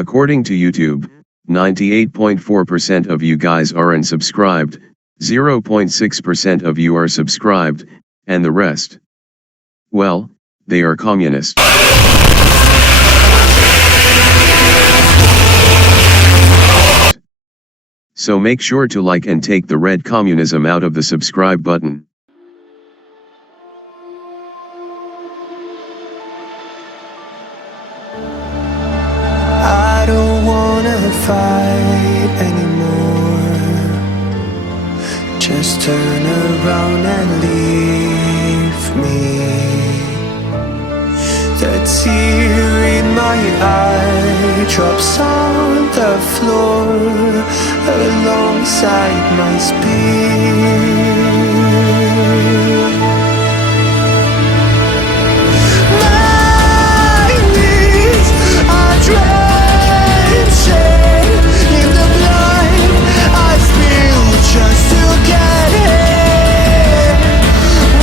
According to YouTube, 98.4% of you guys are unsubscribed, 0.6% of you are subscribed, and the rest, well, they are communist. So make sure to like and take the red communism out of the subscribe button. I don't wanna fight anymore. Just turn around and leave me. The tear in my eye drops on the floor alongside my speed. My knees are drenching in the blood I spill just to get here.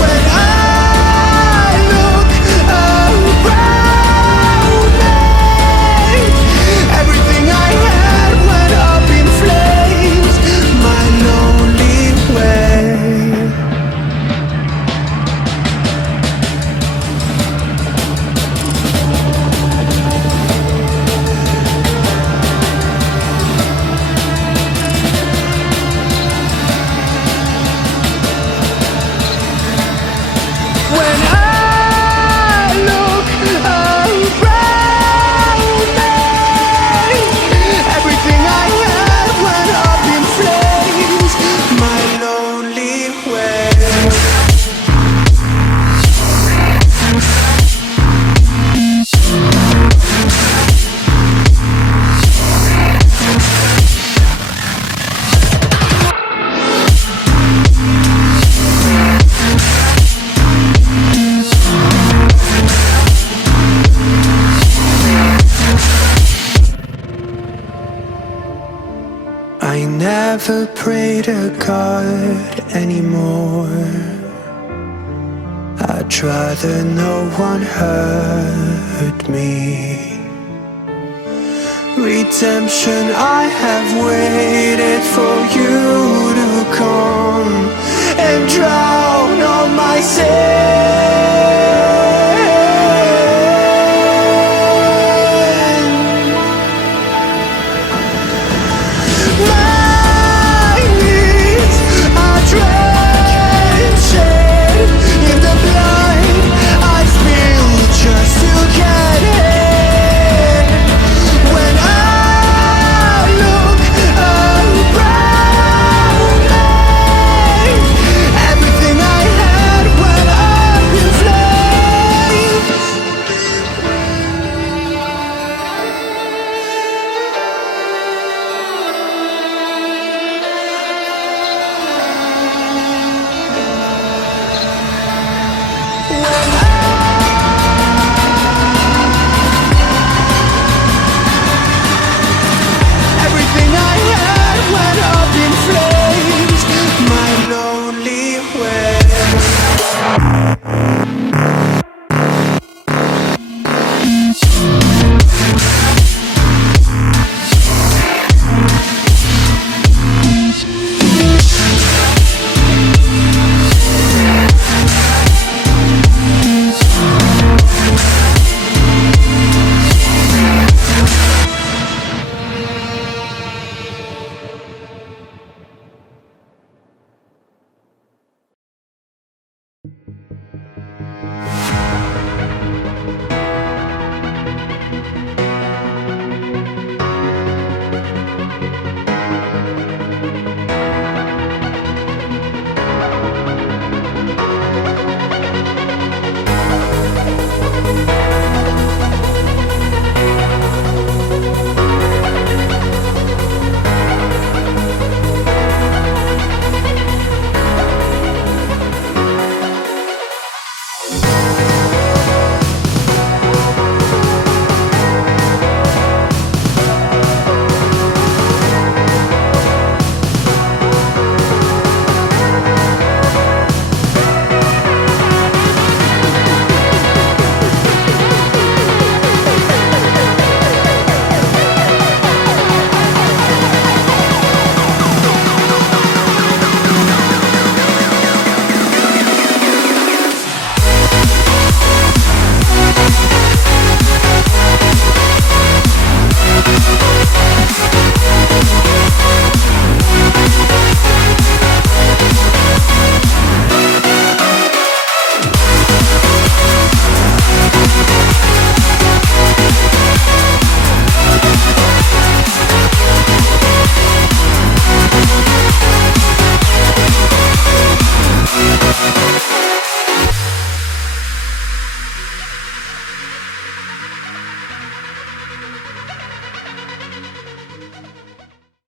When I look around me, everything I had went up in flames. My lonely way. When I look around me, everything I had went up in flames. My lonely way. I never pray to God anymore. I'd rather no one hurt me. Redemption, I have waited for you to come and drown all my sins.